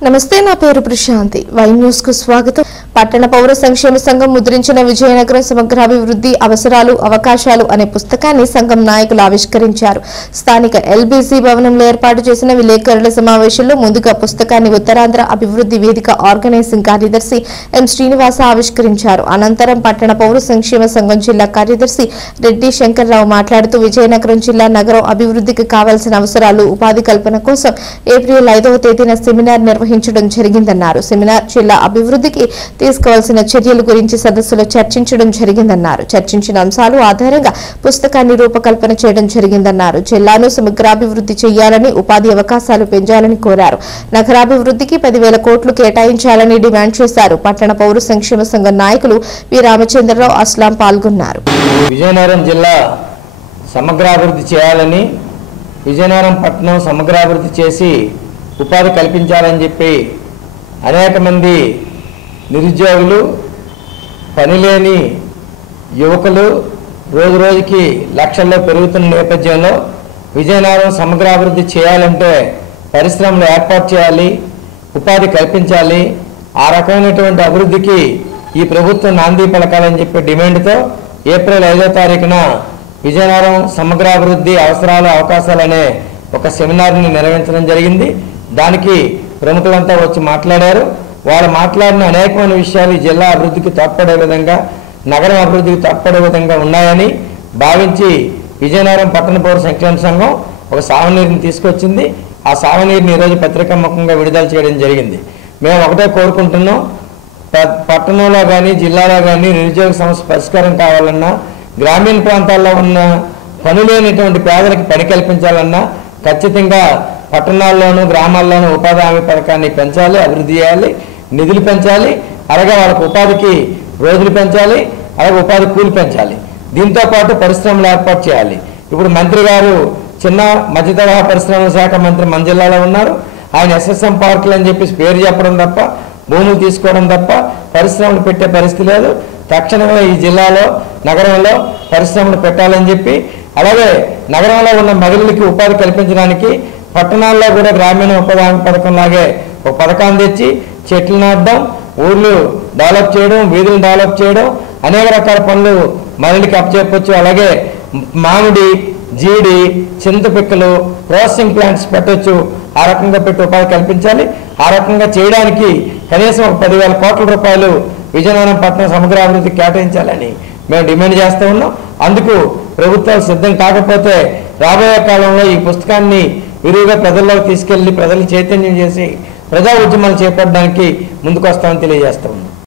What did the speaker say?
నమస్తే నా పేరు ప్రశాంతి వై న్యూస్ కు స్వాగతం పట్టణ పౌర సంక్షేమ సంఘం ముద్రించిన విజయనగరం సమగ్రాభివృద్ధి అవసరాలు అవకాశాలు అనే పుస్తకాన్ని సంఘం నాయకులు ఆవిష్కరించారు స్థానిక ఎల్బీసీ భవనంలో ఏర్పాటు చేసిన విలేకరుల సమావేశంలో ముందుగా పుస్తకాన్ని ఉత్తరాంధ్ర అభివృద్ధి వేదిక ఆర్గనైజింగ్ కార్యదర్శి ఎం శ్రీనివాస ఆవిష్కరించారు అనంతరం పట్టణ పౌర సంక్షేమ సంఘం జిల్లా కార్యదర్శి రెడ్డి శంకర్రావు మాట్లాడుతూ విజయనగరం జిల్లా నగరం అభివృద్ధికి కావాల్సిన అవసరాలు ఉపాధి కల్పన కోసం ఏప్రిల్ 5వ తేదీన సెమినార్ నిర్వహించడం జరిగిందన్నారు సెమినార్ జిల్లా అభివృద్ధికి తీసుకోవాల్సిన చర్యల గురించి సదస్సులో చర్చించడం జరిగిందన్నారు చర్చించిన అంశాలు ఆధారంగా పుస్తకాన్ని రూపకల్పన చేయడం జరిగిందన్నారు జిల్లాను సమగ్రాభివృద్ధి చేయాలని ఉపాధి అవకాశాలు పెంచాలని కోరారు నగరాభివృద్ధికి 10,000 కోట్లు కేటాయించాలని డిమాండ్ చేశారు పట్టణ పౌర సంక్షేమ సంఘం నాయకులు వి రామచంద్రరావు అస్లాం పాల్గొన్నారు విజయనగరం జిల్లా సమగ్రాభివృద్ధి చేయాలని విజయనగరం పట్టణం సమగ్రాభివృద్ధి చేసి ఉపాధి కల్పించాలని చెప్పి అనేక మంది నిరుద్యోగులు పనిలేని యువకులు రోజు రోజుకి లక్షల్లో పెరుగుతున్న నేపథ్యంలో విజయనగరం సమగ్రాభివృద్ధి చేయాలంటే పరిశ్రమలు ఏర్పాటు చేయాలి ఉపాధి కల్పించాలి ఆ రకమైనటువంటి అభివృద్ధికి ఈ ప్రభుత్వం నాంది పలకాలని చెప్పి డిమాండ్తో ఏప్రిల్ 5వ తారీఖున విజయనగరం సమగ్రాభివృద్ధి అవసరాలు అవకాశాలు అనే ఒక సెమినార్ని నిర్వహించడం జరిగింది దానికి ప్రముఖులంతా వచ్చి మాట్లాడారు వాళ్ళు మాట్లాడిన అనేకమైన విషయాలు ఈ జిల్లా అభివృద్ధికి తోడ్పడే విధంగా నగరం అభివృద్ధికి తోడ్పడే విధంగా ఉన్నాయని భావించి విజయనగరం పట్టణ పౌర సంక్షేమ సంఘం ఒక సాగునీరుని తీసుకొచ్చింది ఆ సాగునీరుని ఈరోజు పత్రికాముఖంగా విడుదల చేయడం జరిగింది మేము ఒకటే కోరుకుంటున్నాం పట్టణంలో కానీ జిల్లాలో కానీ నిరుద్యోగ సమస్య పరిష్కారం కావాలన్నా గ్రామీణ ప్రాంతాల్లో ఉన్న పనులేనటువంటి పేదలకు పని కల్పించాలన్నా ఖచ్చితంగా పట్టణాల్లోనూ గ్రామాల్లోనూ ఉపాధి హామీ పథకాన్ని పెంచాలి అభివృద్ధి చేయాలి నిధులు పెంచాలి అలాగే వాళ్ళకు ఉపాధికి రోజులు పెంచాలి అలాగే ఉపాధి కూలి పెంచాలి దీంతో పాటు పరిశ్రమలు ఏర్పాటు చేయాలి ఇప్పుడు మంత్రి గారు చిన్న మధ్యతరహా పరిశ్రమల శాఖ మంత్రి మన జిల్లాలో ఉన్నారు ఆయన ఎస్ఎస్ఎం పార్కులు అని చెప్పేసి పేరు చెప్పడం తప్ప భూములు తీసుకోవడం తప్ప పరిశ్రమలు పెట్టే పరిస్థితి లేదు తక్షణమే ఈ జిల్లాలో నగరంలో పరిశ్రమలు పెట్టాలని చెప్పి అలాగే నగరంలో ఉన్న మహిళలకి ఉపాధి కల్పించడానికి పట్టణాల్లో కూడా గ్రామీణ ఉపాధి హామీ పథకం లాగే ఒక పథకాన్ని తెచ్చి చెట్లు నాటడం ఊర్లు డెవలప్ చేయడం వీధులు డెవలప్ చేయడం అనేక రకాల పనులు మహిళలకి అప్పచెప్పొచ్చు అలాగే మామిడి జీడి చింతపిక్కలు ప్రాసెసింగ్ ప్లాంట్స్ పెట్టొచ్చు ఆ రకంగా పెట్టి ఉపాధి కల్పించాలి ఆ రకంగా చేయడానికి కనీసం ఒక 10,000 కోట్ల రూపాయలు విజయనగరం పట్టణ సమగ్రాభివృద్ధికి కేటాయించాలని మేము డిమాండ్ చేస్తూ ఉన్నాం అందుకు ప్రభుత్వాలు సిద్ధం కాకపోతే రాబోయే కాలంలో ఈ పుస్తకాన్ని విరివిగా ప్రజల్లోకి తీసుకెళ్లి ప్రజలు చైతన్యం చేసి ప్రజా ఉద్యమాలు చేపట్టడానికి ముందుకు వస్తామని తెలియజేస్తాం